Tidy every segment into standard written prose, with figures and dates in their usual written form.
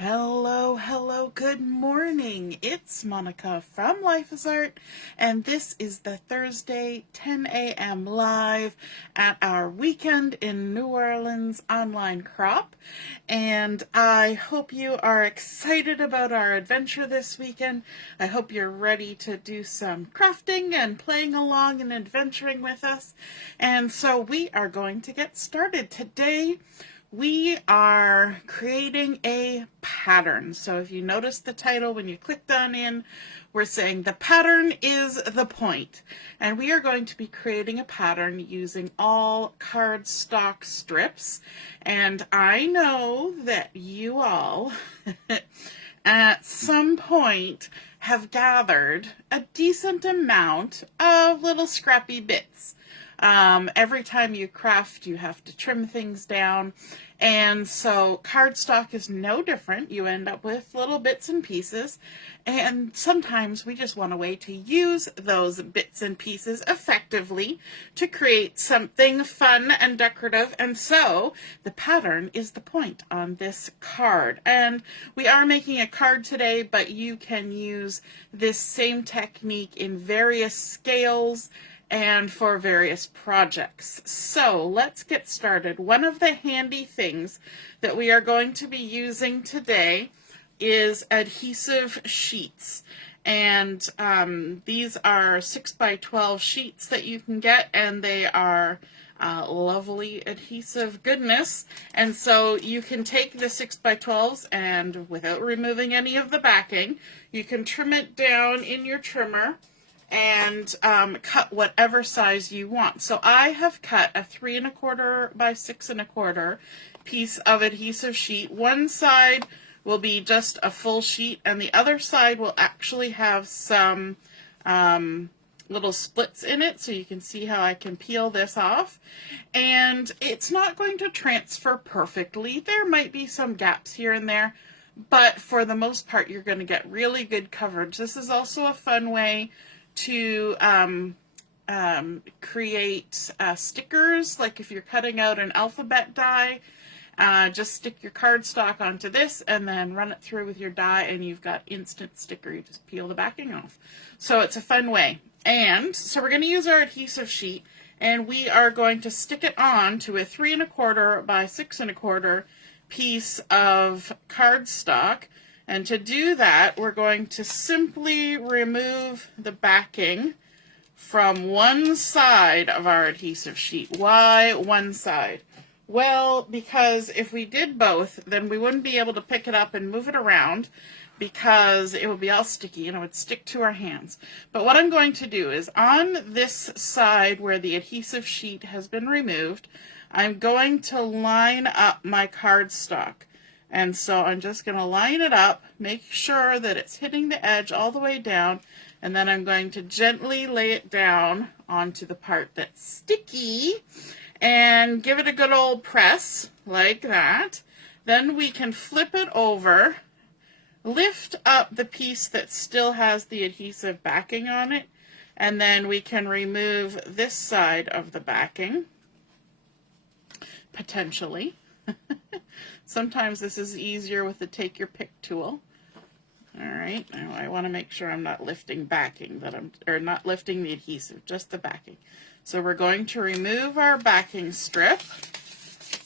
Hello, hello, good morning. It's Monica from Life is Art, and this is the Thursday 10 a.m. live at our Weekend in New Orleans online crop. And I hope you are excited about our adventure this weekend. I hope you're ready to do some crafting and playing along and adventuring with us. And so we are going to get started today. We are creating a pattern. So if you notice the title when you clicked on in, we're saying the pattern is the point. And we are going to be creating a pattern using all cardstock strips. And I know that you all at some point have gathered a decent amount of little scrappy bits. Every time you craft, you have to trim things down. And so cardstock is no different. You end up with little bits and pieces. And sometimes we just want a way to use those bits and pieces effectively to create something fun and decorative. And so the pattern is the point on this card. And we are making a card today, but you can use this same technique in various scales and for various projects. So let's get started. One of the handy things that we are going to be using today is adhesive sheets. And these are 6x12 sheets that you can get, and they are lovely adhesive goodness. And so you can take the 6x12s and without removing any of the backing, you can trim it down in your trimmer and cut whatever size you want. So I have cut a 3 1/4 by 6 1/4 piece of adhesive sheet. One side will be just a full sheet, and the other side will actually have some little splits in it, so you can see how I can peel this off. And it's not going to transfer perfectly. There might be some gaps here and there, but for the most part, you're going to get really good coverage. This is also a fun way to create stickers. Like if you're cutting out an alphabet die, just stick your cardstock onto this and then run it through with your die, and you've got instant sticker. You just peel the backing off. So it's a fun way. And so we're going to use our adhesive sheet, and we are going to stick it on to a 3 1/4 by 6 1/4 piece of cardstock. And to do that, we're going to simply remove the backing from one side of our adhesive sheet. Why one side? Well, because if we did both, then we wouldn't be able to pick it up and move it around, because it would be all sticky and it would stick to our hands. But what I'm going to do is, on this side where the adhesive sheet has been removed, I'm going to line up my cardstock. And so I'm just going to line it up, make sure that it's hitting the edge all the way down, and then I'm going to gently lay it down onto the part that's sticky and give it a good old press like that. Then we can flip it over, lift up the piece that still has the adhesive backing on it, and then we can remove this side of the backing, potentially. Sometimes this is easier with the take your pick tool. All right, now I want to make sure I'm not lifting backing, or not lifting the adhesive, just the backing. So we're going to remove our backing strip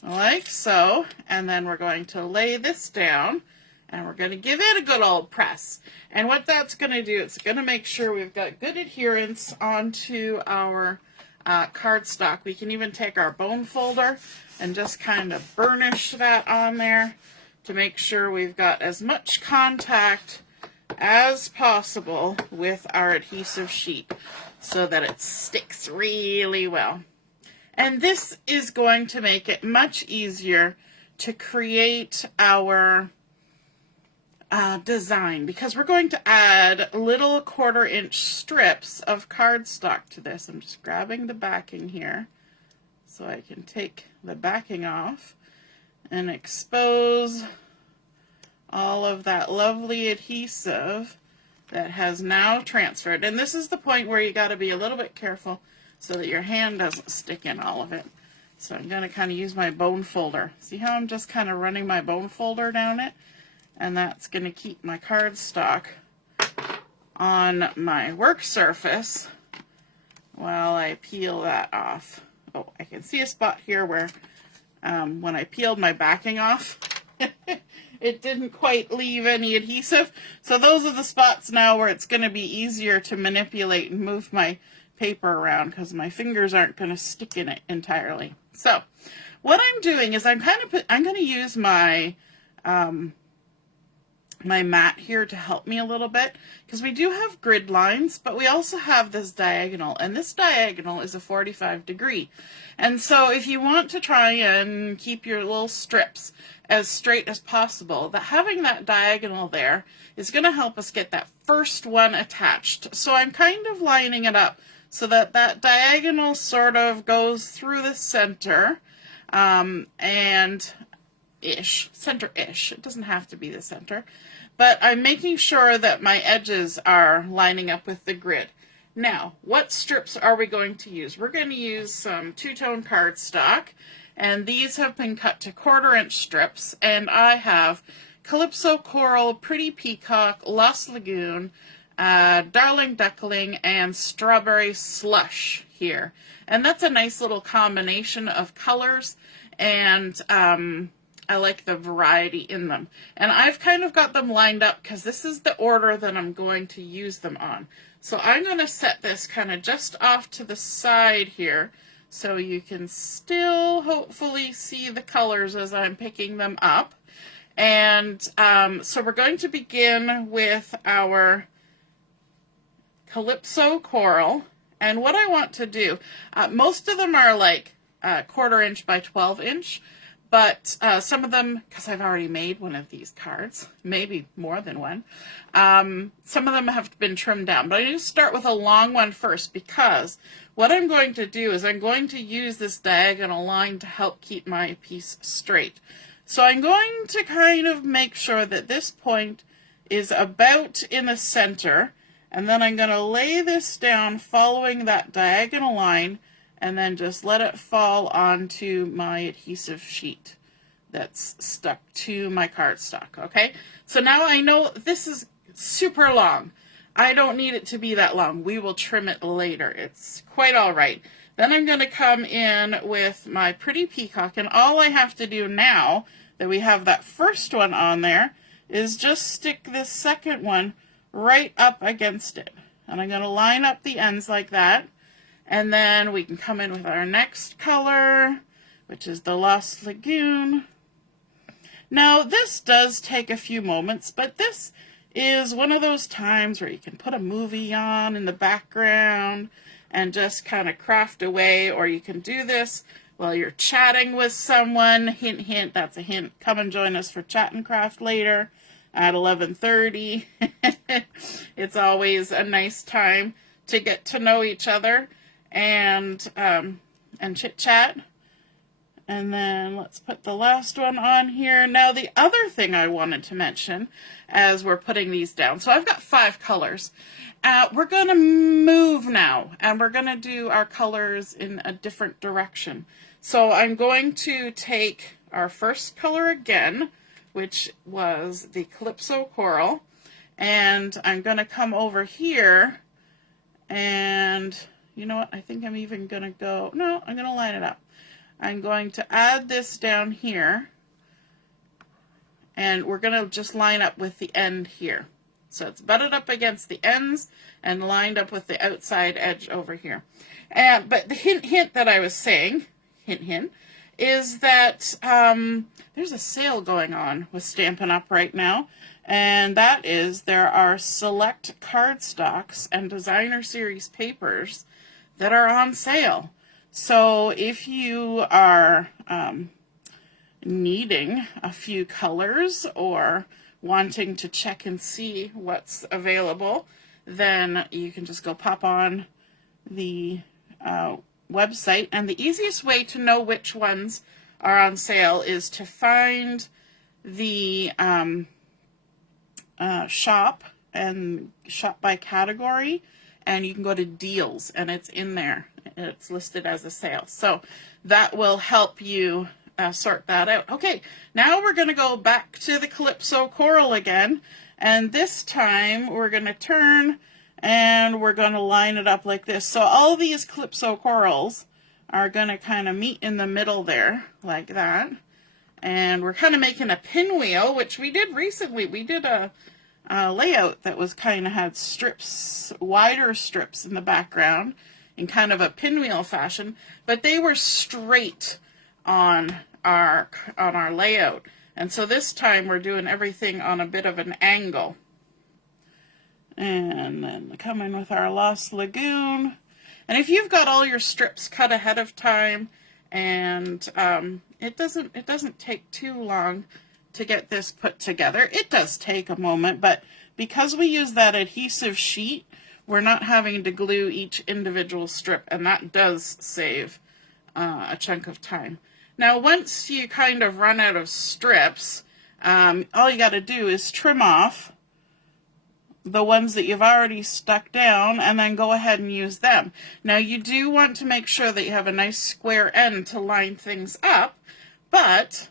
like so, and then we're going to lay this down, and we're going to give it a good old press. And what that's going to do, it's going to make sure we've got good adherence onto our cardstock. We can even take our bone folder and just kind of burnish that on there to make sure we've got as much contact as possible with our adhesive sheet so that it sticks really well. And this is going to make it much easier to create our design, because we're going to add little 1/4 inch strips of cardstock to this. I'm just grabbing the backing here so I can take the backing off and expose all of that lovely adhesive that has now transferred. And this is the point where you got to be a little bit careful so that your hand doesn't stick in all of it. So I'm going to kind of use my bone folder. See how I'm just kind of running my bone folder down it? and that's going to keep my cardstock on my work surface while I peel that off. Oh, I can see a spot here where when I peeled my backing off, it didn't quite leave any adhesive. So those are the spots now where it's going to be easier to manipulate and move my paper around because my fingers aren't going to stick in it entirely. So what I'm doing is I'm going to use my my mat here to help me a little bit, because we do have grid lines, but we also have this diagonal, and this diagonal is a 45-degree. And so if you want to try and keep your little strips as straight as possible, that having that diagonal there is going to help us get that first one attached. So I'm kind of lining it up so that that diagonal sort of goes through the center, and center-ish. It doesn't have to be the center, but I'm making sure that my edges are lining up with the grid. Now, what strips are we going to use? We're going to use some two-tone cardstock, and these have been cut to 1/4-inch strips, and I have Calypso Coral, Pretty Peacock, Lagoon, Darling Duckling, and Strawberry Slush here. And that's a nice little combination of colors, and I like the variety in them. And I've kind of got them lined up because this is the order that I'm going to use them on. So I'm going to set this kind of just off to the side here so you can still hopefully see the colors as I'm picking them up. And so we're going to begin with our Calypso Coral. And what I want to do, most of them are like 1/4-inch by 12-inch. But some of them, because I've already made one of these cards, maybe more than one, some of them have been trimmed down. But I need to start with a long one first, because what I'm going to do is I'm going to use this diagonal line to help keep my piece straight. So I'm going to kind of make sure that this point is about in the center, and then I'm going to lay this down following that diagonal line, and then just let it fall onto my adhesive sheet that's stuck to my cardstock, okay? So now I know this is super long. I don't need it to be that long. We will trim it later. It's quite all right. Then I'm going to come in with my Pretty Peacock, and all I have to do now that we have that first one on there is just stick this second one right up against it. And I'm going to line up the ends like that. And then we can come in with our next color, which is the Lost Lagoon. Now, this does take a few moments, but this is one of those times where you can put a movie on in the background and just kind of craft away, or you can do this while you're chatting with someone. Hint, hint, that's a hint. Come and join us for Chat and Craft later at 11:30. It's always a nice time to get to know each other and chit-chat. And then let's put the last one on here. Now, the other thing I wanted to mention as we're putting these down, so I've got 5 colors. We're going to move now, and we're going to do our colors in a different direction. So I'm going to take our first color again, which was the Calypso Coral, and I'm going to come over here, and you know what, I think I'm even going to go, no, I'm going to line it up. I'm going to add this down here, and we're going to just line up with the end here. So it's butted up against the ends and lined up with the outside edge over here. But the hint that I was saying, hint, is that there's a sale going on with Stampin' Up! Right now, and that is there are select cardstocks and designer series papers that are on sale. So if you are needing a few colors or wanting to check and see what's available, then you can just go pop on the website. And the easiest way to know which ones are on sale is to find the shop and shop by category, and you can go to deals, and it's in there. It's listed as a sale. So that will help you sort that out. Okay, now we're going to go back to the Calypso Coral again, and this time we're going to turn and we're going to line it up like this. So all these Calypso Corals are going to kind of meet in the middle there, like that. And we're kind of making a pinwheel, which we did recently. We did a layout that was kind of had strips, wider strips in the background in kind of a pinwheel fashion, but they were straight on our layout. And so this time we're doing everything on a bit of an angle. And then come in with our Lost Lagoon. And if you've got all your strips cut ahead of time, and it doesn't take too long to get this put together. It does take a moment, but because we use that adhesive sheet, we're not having to glue each individual strip, and that does save a chunk of time. Now, once you kind of run out of strips, all you got to do is trim off the ones that you've already stuck down and then go ahead and use them. Now, you do want to make sure that you have a nice square end to line things up, but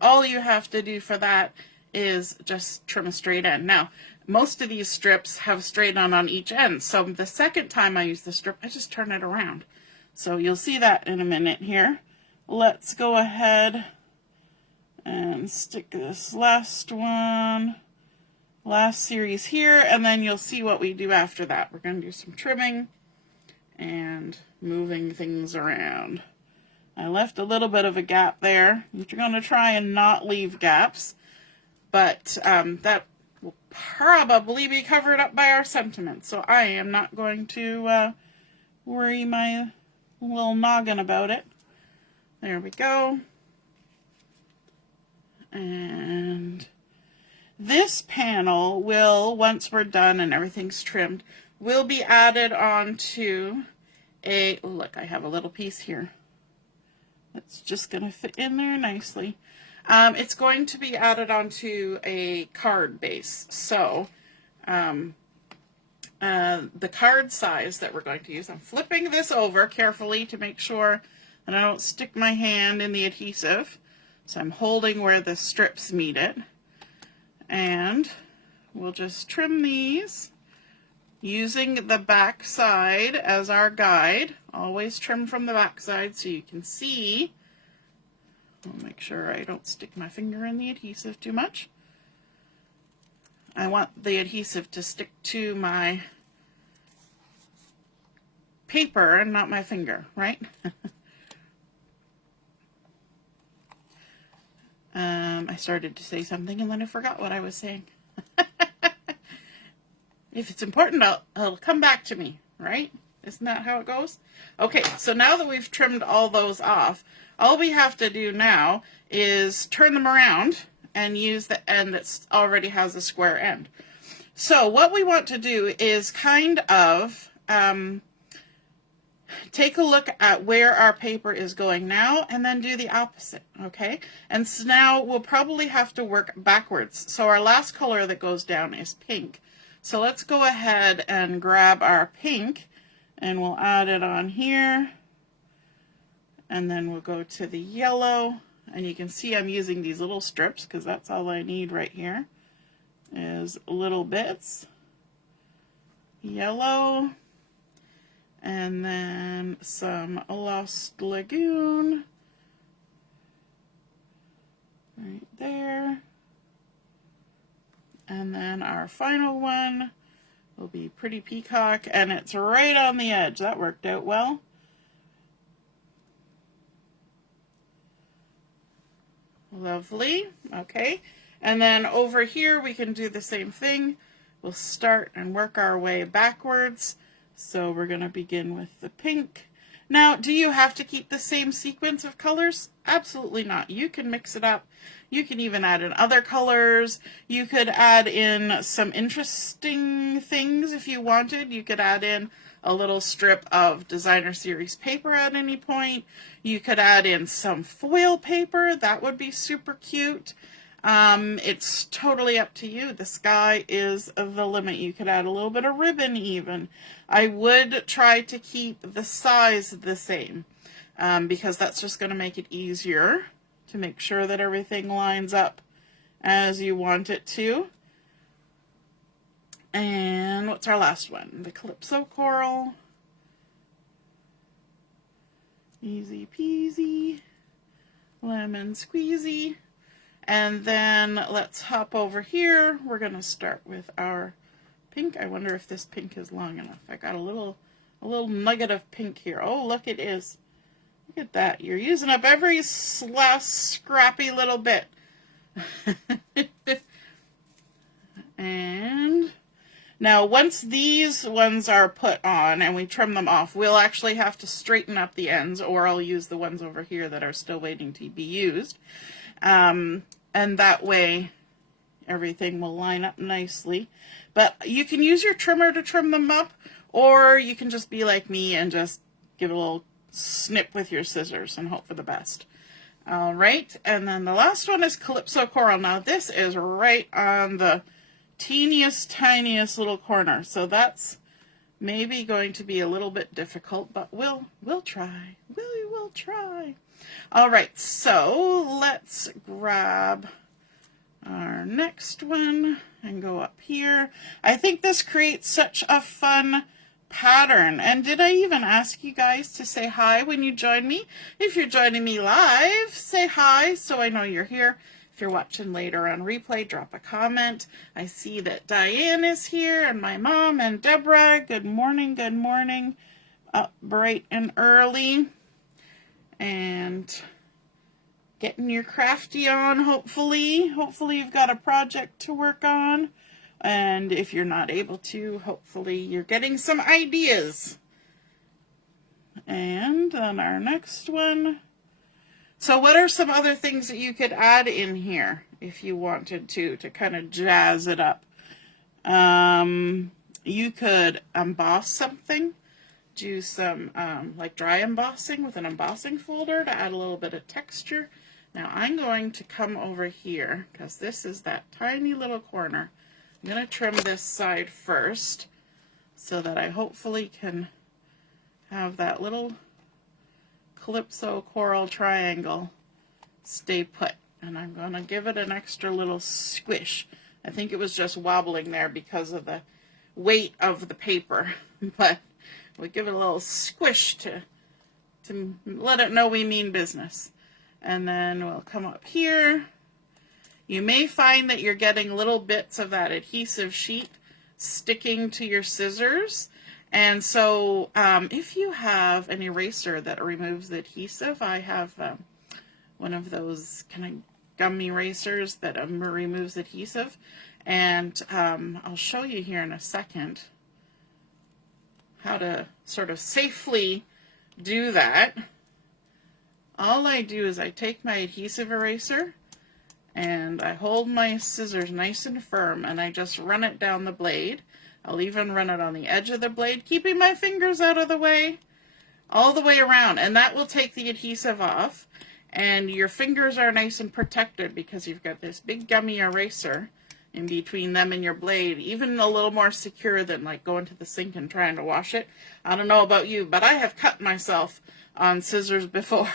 all you have to do for that is just trim a straight end. Now, most of these strips have straight on each end, so the second time I use the strip, I just turn it around. So you'll see that in a minute here. Let's go ahead and stick this last series here, and then you'll see what we do after that. We're going to do some trimming and moving things around. I left a little bit of a gap there. You're going to try and not leave gaps, but that will probably be covered up by our sentiment, so I am not going to worry my little noggin about it. There we go. And this panel will, once we're done and everything's trimmed, will be added onto a, look, I have a little piece here. It's just going to fit in there nicely. It's going to be added onto a card base. So the card size that we're going to use, I'm flipping this over carefully to make sure that I don't stick my hand in the adhesive. So I'm holding where the strips meet it. And we'll just trim these using the back side as our guide. Always trim from the back side so you can see. I'll make sure I don't stick my finger in the adhesive too much. I want the adhesive to stick to my paper and not my finger, right? I started to say something and then I forgot what I was saying. If it's important, it'll come back to me, right? Isn't that how it goes? Okay, so now that we've trimmed all those off, all we have to do now is turn them around and use the end that already has a square end. So what we want to do is kind of take a look at where our paper is going now and then do the opposite, okay? And so now we'll probably have to work backwards. So our last color that goes down is pink. So let's go ahead and grab our pink and we'll add it on here. And then we'll go to the yellow. And you can see I'm using these little strips because that's all I need right here is little bits. Yellow. And then some Lost Lagoon right there. And then our final one will be Pretty Peacock, and it's right on the edge. That worked out well. Lovely. Okay. And then over here we can do the same thing. We'll start and work our way backwards. So we're going to begin with the pink. Now, do you have to keep the same sequence of colors? Absolutely not. You can mix it up. You can even add in other colors. You could add in some interesting things if you wanted. You could add in a little strip of designer series paper at any point. You could add in some foil paper. That would be super cute. It's totally up to you. The sky is the limit. You could add a little bit of ribbon even. I would try to keep the size the same because that's just going to make it easier to make sure that everything lines up as you want it to. And what's our last one? The Calypso Coral. Easy peasy, lemon squeezy. And then let's hop over here. We're going to start with our pink. I wonder if this pink is long enough. I got a little nugget of pink here. Oh, look, it is. Look at that. You're using up every last scrappy little bit. And now once these ones are put on and we trim them off, we'll actually have to straighten up the ends, or I'll use the ones over here that are still waiting to be used. And that way everything will line up nicely. But you can use your trimmer to trim them up, or you can just be like me and just give it a little snip with your scissors and hope for the best. All right, and then the last one is Calypso Coral. Now this is right on the teeniest, tiniest little corner, so that's maybe going to be a little bit difficult, but we'll try. We will try. All right, so let's grab our next one and go up here. I think this creates such a fun pattern. And did I even ask you guys to say hi when you join me? If you're joining me live, say hi so I know you're here. If you're watching later on replay, drop a comment. I see that Diane is here, and my mom and Deborah. Good morning, good morning. Up bright and early. And getting your crafty on, hopefully. Hopefully you've got a project to work on. And if you're not able to, hopefully you're getting some ideas. And then our next one. So what are some other things that you could add in here if you wanted to kind of jazz it up? You could emboss something. Do some like dry embossing with an embossing folder to add a little bit of texture. Now I'm going to come over here because this is that tiny little corner. I'm going to trim this side first so that I hopefully can have that little Calypso Coral triangle stay put. And I'm going to give it an extra little squish. I think it was just wobbling there because of the weight of the paper, but we'll give it a little squish to let it know we mean business. And then we'll come up here. You may find that you're getting little bits of that adhesive sheet sticking to your scissors. And so if you have an eraser that removes the adhesive, I have one of those kind of gummy erasers that removes adhesive. And I'll show you here in a second how to sort of safely do that. All I do is I take my adhesive eraser and I hold my scissors nice and firm and I just run it down the blade. I'll even run it on the edge of the blade, keeping my fingers out of the way, all the way around. And that will take the adhesive off. And your fingers are nice and protected because you've got this big gummy eraser in between them and your blade, even a little more secure than like going to the sink and trying to wash it. I don't know about you, but I have cut myself on scissors before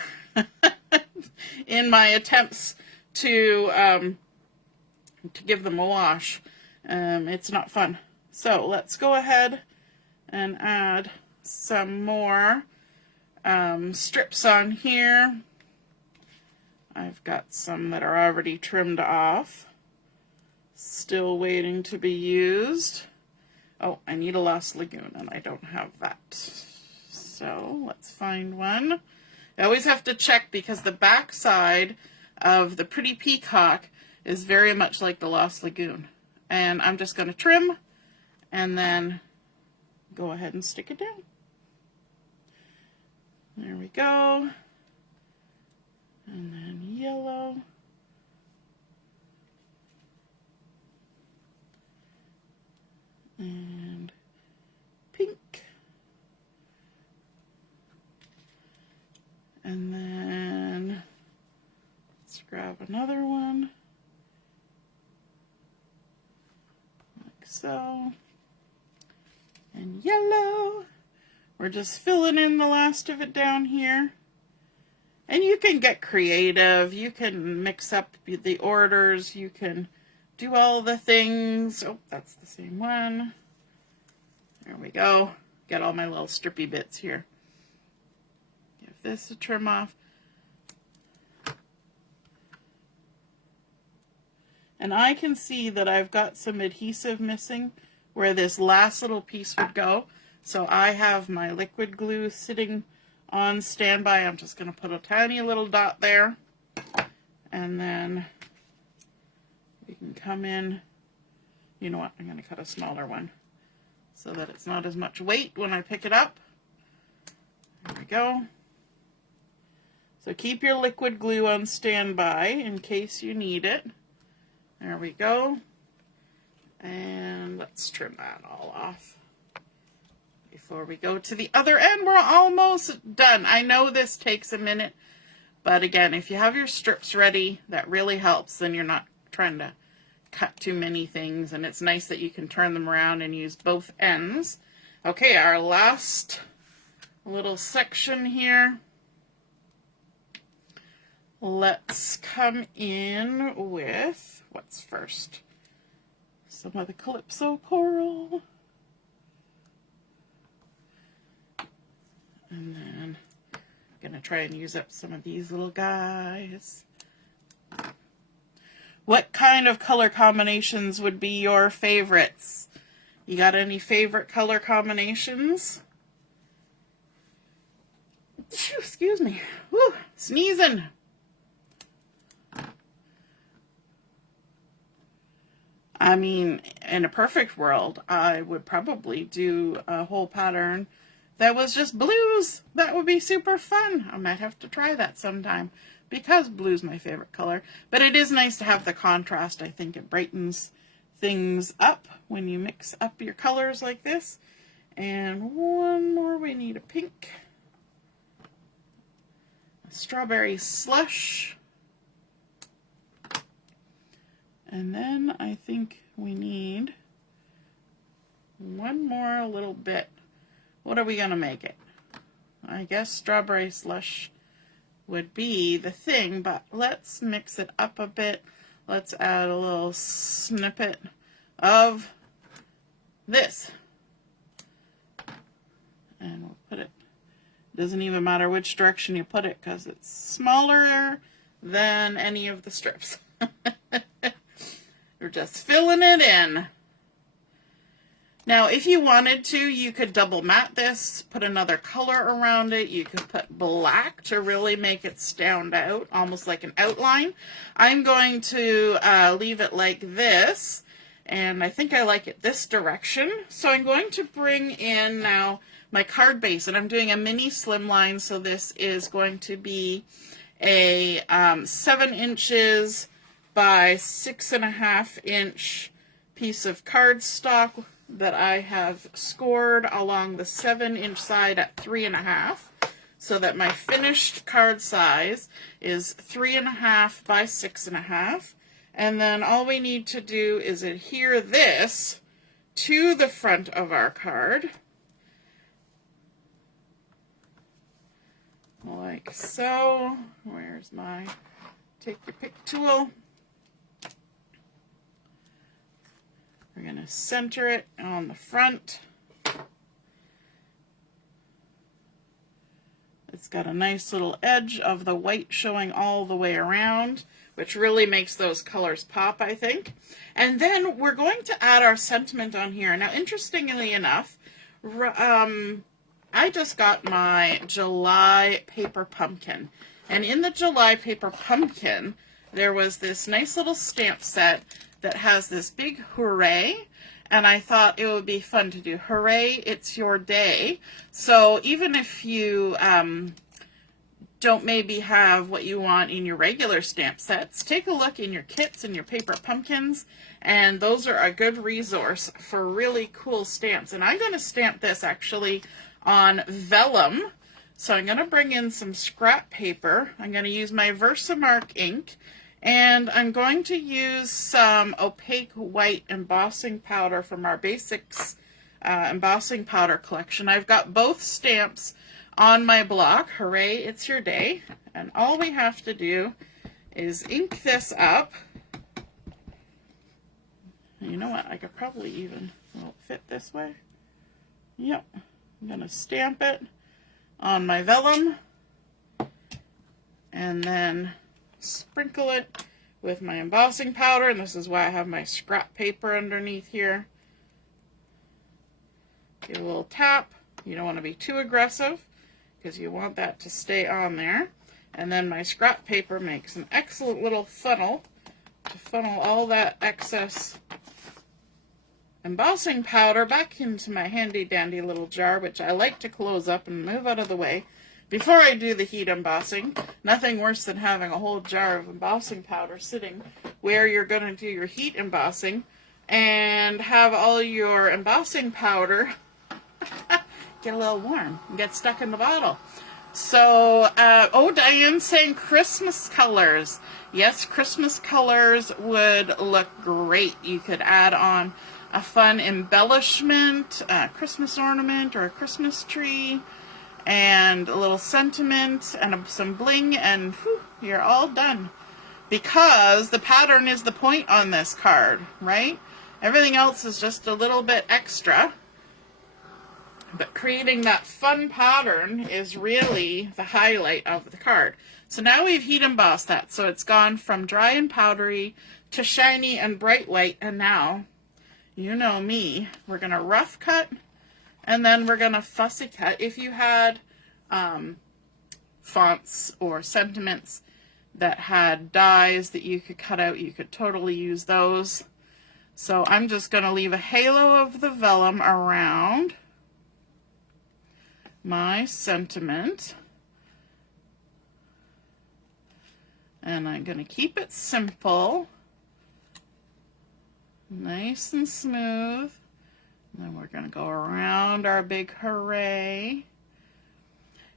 in my attempts to give them a wash. It's not fun. So let's go ahead and add some more strips on here. I've got some that are already trimmed off, still waiting to be used. Oh, I need a Lost Lagoon and I don't have that. So let's find one. I always have to check because the back side of the Pretty Peacock is very much like the Lost Lagoon. And I'm just going to trim and then go ahead and stick it down. There we go. And then yellow. And pink. And then let's grab another one, like so. And yellow. We're just filling in the last of it down here. And you can get creative. You can mix up the orders. You can do all the things. Oh, that's the same one. There we go. Get all my little strippy bits here. Give this a trim off. And I can see that I've got some adhesive missing where this last little piece would go. So I have my liquid glue sitting on standby. I'm just going to put a tiny little dot there. And then we can come in. You know what? I'm going to cut a smaller one so that it's not as much weight when I pick it up. There we go. So keep your liquid glue on standby in case you need it. There we go. And let's trim that all off. Before we go to the other end, we're almost done. I know this takes a minute, but again, if you have your strips ready, that really helps. Then you're not trying to cut too many things, and it's nice that you can turn them around and use both ends. Okay, our last little section here. Let's come in with, what's first? Some of the Calypso Coral. And then I'm going to try and use up some of these little guys. What kind of color combinations would be your favorites? You got any favorite color combinations? Excuse me. Whew, sneezing. I mean, in a perfect world, I would probably do a whole pattern that was just blues. That would be super fun. I might have to try that sometime because blue's my favorite color. But it is nice to have the contrast. I think it brightens things up when you mix up your colors like this. And one more, we need a pink. A strawberry slush. And then I think we need one more little bit. What are we going to make it? I guess strawberry slush would be the thing, but let's mix it up a bit. Let's add a little snippet of this. And we'll put it, doesn't even matter which direction you put it because it's smaller than any of the strips. We're just filling it in. Now, if you wanted to, you could double mat this, put another color around it. You could put black to really make it stand out, almost like an outline. I'm going to leave it like this, and I think I like it this direction. So I'm going to bring in now my card base, and I'm doing a mini slimline, so this is going to be a 7 inches by 6.5 inch piece of cardstock that I have scored along the 7 inch side at 3.5, so that my finished card size is 3.5 by 6.5. And then all we need to do is adhere this to the front of our card, like so. Where's my take your pick tool? We're going to center it on the front. It's got a nice little edge of the white showing all the way around, which really makes those colors pop, I think. And then we're going to add our sentiment on here. Now, interestingly enough, I just got my July paper pumpkin. And in the July paper pumpkin, there was this nice little stamp set that has this big hooray, and I thought it would be fun to do hooray, it's your day. So even if you don't maybe have what you want in your regular stamp sets, take a look in your kits and your paper pumpkins, and those are a good resource for really cool stamps. And I'm going to stamp this actually on vellum. So I'm going to bring in some scrap paper. I'm going to use my Versamark ink, and I'm going to use some opaque white embossing powder from our Basics embossing powder collection. I've got both stamps on my block. Hooray, it's your day. And all we have to do is ink this up. You know what, I could probably even, will it fit this way? Yep, I'm gonna stamp it on my vellum and then sprinkle it with my embossing powder, and this is why I have my scrap paper underneath here. Give a little tap. You don't want to be too aggressive because you want that to stay on there. And then my scrap paper makes an excellent little funnel to funnel all that excess embossing powder back into my handy dandy little jar, which I like to close up and move out of the way before I do the heat embossing. Nothing worse than having a whole jar of embossing powder sitting where you're going to do your heat embossing and have all your embossing powder get a little warm and get stuck in the bottle. So, oh, Diane's saying Christmas colors. Yes, Christmas colors would look great. You could add on a fun embellishment, a Christmas ornament or a Christmas tree, and a little sentiment and some bling, and whew, you're all done. Because the pattern is the point on this card, right? Everything else is just a little bit extra. But creating that fun pattern is really the highlight of the card. So now we've heat embossed that. So it's gone from dry and powdery to shiny and bright white. And now, you know me, we're going to rough cut and then we're going to fussy cut. If you had fonts or sentiments that had dies that you could cut out, you could totally use those. So I'm just going to leave a halo of the vellum around my sentiment, and I'm going to keep it simple, nice and smooth. And then we're going to go around our big hooray.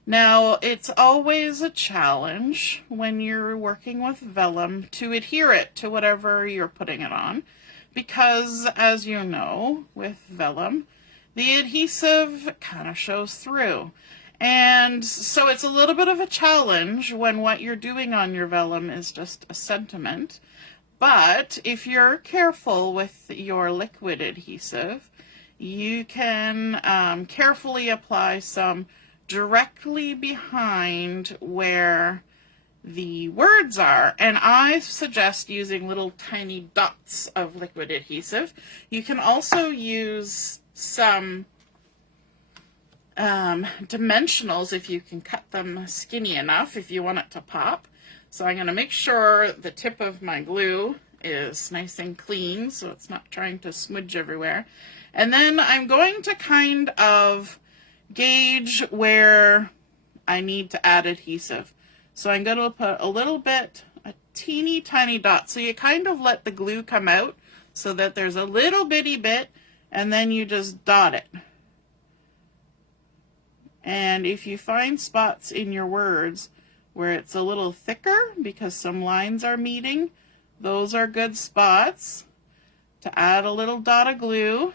Now, it's always a challenge when you're working with vellum to adhere it to whatever you're putting it on, because as you know, with vellum, the adhesive kind of shows through. And so it's a little bit of a challenge when what you're doing on your vellum is just a sentiment. But if you're careful with your liquid adhesive, you can carefully apply some directly behind where the words are. And I suggest using little tiny dots of liquid adhesive. You can also use some dimensionals if you can cut them skinny enough if you want it to pop. So I'm going to make sure the tip of my glue is nice and clean so it's not trying to smudge everywhere. And then I'm going to kind of gauge where I need to add adhesive. So I'm going to put a little bit, a teeny tiny dot. So you kind of let the glue come out so that there's a little bitty bit, and then you just dot it. And if you find spots in your words where it's a little thicker because some lines are meeting, those are good spots to add a little dot of glue.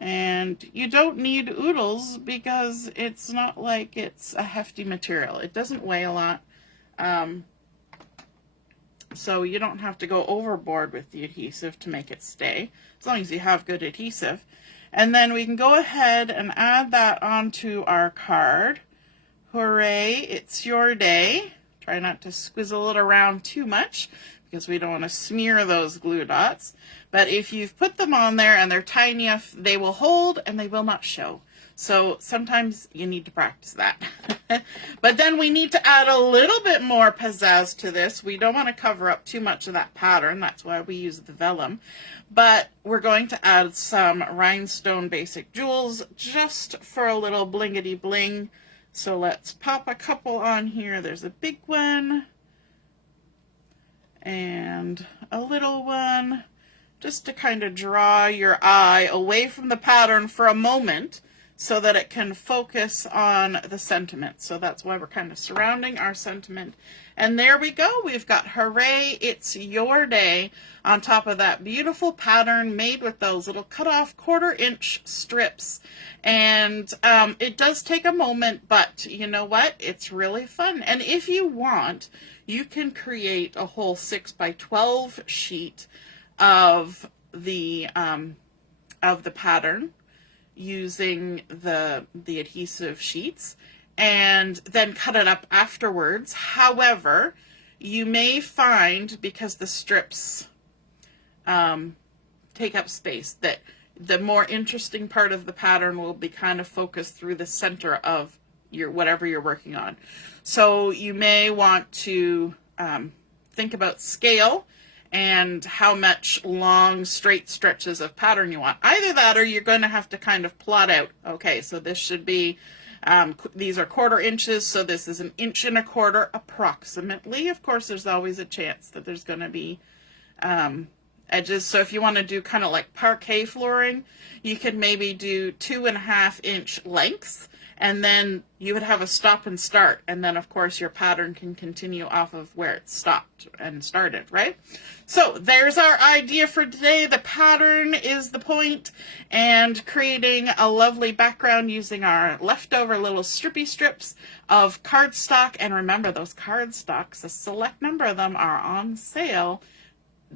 And you don't need oodles because it's not like it's a hefty material. It doesn't weigh a lot. So you don't have to go overboard with the adhesive to make it stay, as long as you have good adhesive. And then we can go ahead and add that onto our card. Hooray, it's your day. Try not to squizzle it around too much because we don't want to smear those glue dots. But if you've put them on there and they're tiny enough, they will hold and they will not show. So sometimes you need to practice that. But then we need to add a little bit more pizzazz to this. We don't want to cover up too much of that pattern. That's why we use the vellum. But we're going to add some Rhinestone Basic Jewels just for a little blingity bling. So let's pop a couple on here. There's a big one and a little one, just to kind of draw your eye away from the pattern for a moment so that it can focus on the sentiment. So that's why we're kind of surrounding our sentiment. And there we go. We've got Hooray, It's Your Day on top of that beautiful pattern made with those little cut off 1/4 inch strips. And it does take a moment, but you know what? It's really fun. And if you want, you can create a whole 6 by 12 sheet of the pattern using the adhesive sheets, and then cut it up afterwards. However, you may find, because the strips take up space, that the more interesting part of the pattern will be kind of focused through the center of your whatever you're working on. So you may want to think about scale and how much long straight stretches of pattern you want. Either that, or you're going to have to kind of plot out, okay, so this should be, these are 1/4 inches, so this is 1 1/4 inches approximately. Of course, there's always a chance that there's going to be edges. So if you want to do kind of like parquet flooring, you could maybe do 2.5 inch lengths, and then you would have a stop and start, and then of course your pattern can continue off of where it stopped and started, right? So there's our idea for today. The pattern is the point, and creating a lovely background using our leftover little strippy strips of cardstock. And remember, those cardstocks, a select number of them are on sale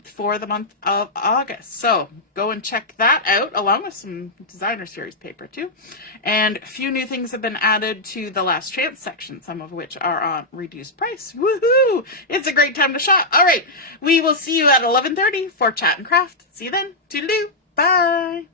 for the month of August. So go and check that out, along with some designer series paper too. And a few new things have been added to the last chance section, some of which are on reduced price. Woohoo! It's a great time to shop. All right, we will see you at 11:30 for Chat and Craft. See you then. Toodaloo. Bye.